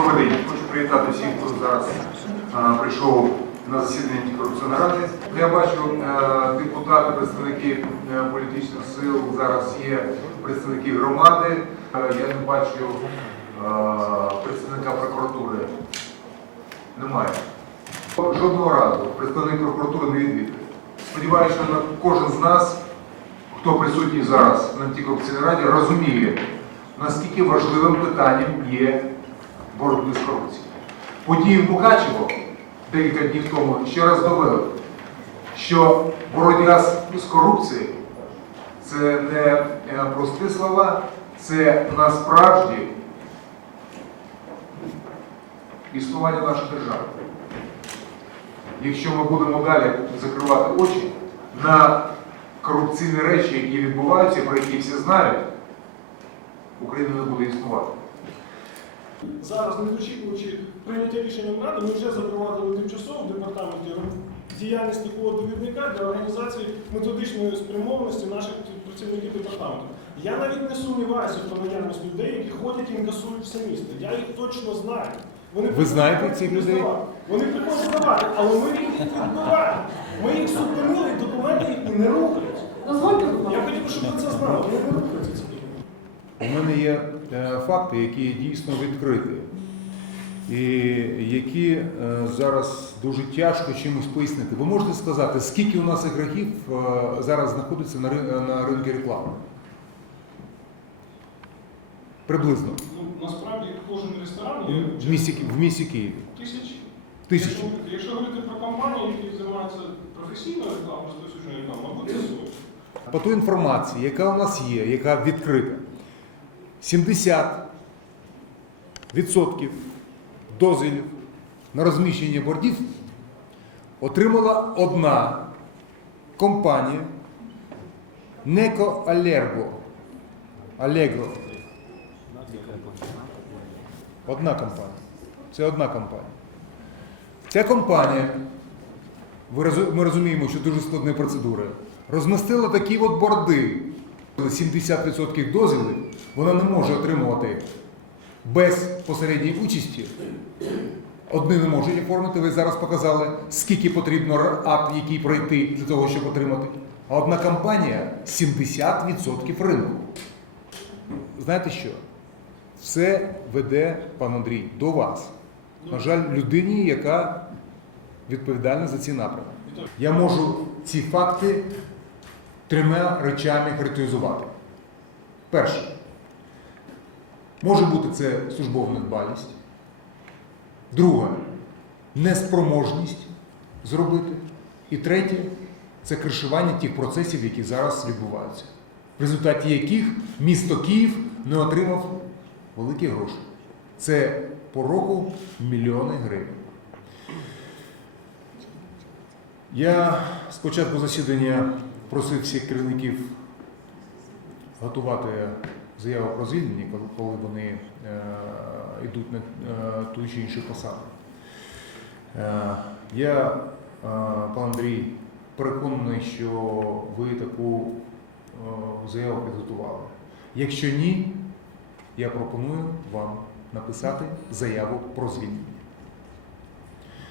Добрий день. Хочу привітати всіх, хто зараз а, прийшов на засідання антикорупційної ради. Я бачу а, депутати, представники е, політичних сил, зараз є представники громади. Е, Я не бачу а, представника прокуратури. Немає. Жодного разу представник прокуратури не відвідує. Сподіваюся, що кожен з нас, хто присутній зараз на антикорупційній раді, розуміє, наскільки важливим питанням є боротьби з корупцією. Події в Мукачево декілька днів тому ще раз довели, що боротьба з- корупцією це не е, прості слова, це насправді існування нашої держави. Якщо ми будемо далі закривати очі на корупційні речі, які відбуваються, про які всі знають, Україна не буде існувати. Зараз, не очікуючи прийняття рішення Ради, ми вже запровадили тимчасово в департаменті діяльність такого довідника для організації методичної спрямованості наших працівників департаменту. Я навіть не сумніваюся про наявність людей, які ходять і інкасують все місто. Я їх точно знаю. Вони Ви знаєте цих людей? здавати. Вони приходять здавати, але ми їх відбиваємо. Ми їх зупинили, документи їх не ласка. Я хотів, би, щоб ви це знали. Вони не рухаються ці документи. У мене є факти, які дійсно відкриті, і які е, зараз дуже тяжко чимось пояснити. Ви можете сказати, скільки у нас ігроків е, зараз знаходиться на, ри- на ринку реклами? Приблизно. Ну, насправді кожен ресторан В місті, в місті Києві. тисячі. Тисячі. Якщо, якщо говорити про компанії, які займаються професійною рекламою, розповсюдженою рекламою, мабуть, це. По тій інформації, яка у нас є, яка відкрита, 70% дозволів на розміщення бордів отримала одна компанія Неко Алерго. Алегро. Одна компанія. Це одна компанія. Ця компанія, ми розуміємо, що дуже складні процедури, розмістила такі от борди. 70% дозвілів вона не може отримувати без посередньої участі. Одні не можуть оформити, ви зараз показали, скільки потрібно акт, який пройти для того, щоб отримати. А одна компанія 70% ринку. Знаєте що? Все веде, пан Андрій, до вас. На жаль, людині, яка відповідальна за ці напрямки. Я можу ці факти трьома речами характеризувати. Перше, може бути це службова недбалість. Друге, неспроможність зробити. І третє це кришування тих процесів, які зараз відбуваються, в результаті яких місто Київ не отримав великі гроші. Це по року мільйони гривень. Я з початку засідання просив всіх керівників готувати заяву про звільнення, коли- вони е, йдуть на е, ту чи іншу посаду. Е, я, пан Андрій, переконаний, що ви таку заяву підготували. Якщо ні, я пропоную вам написати заяву про звільнення.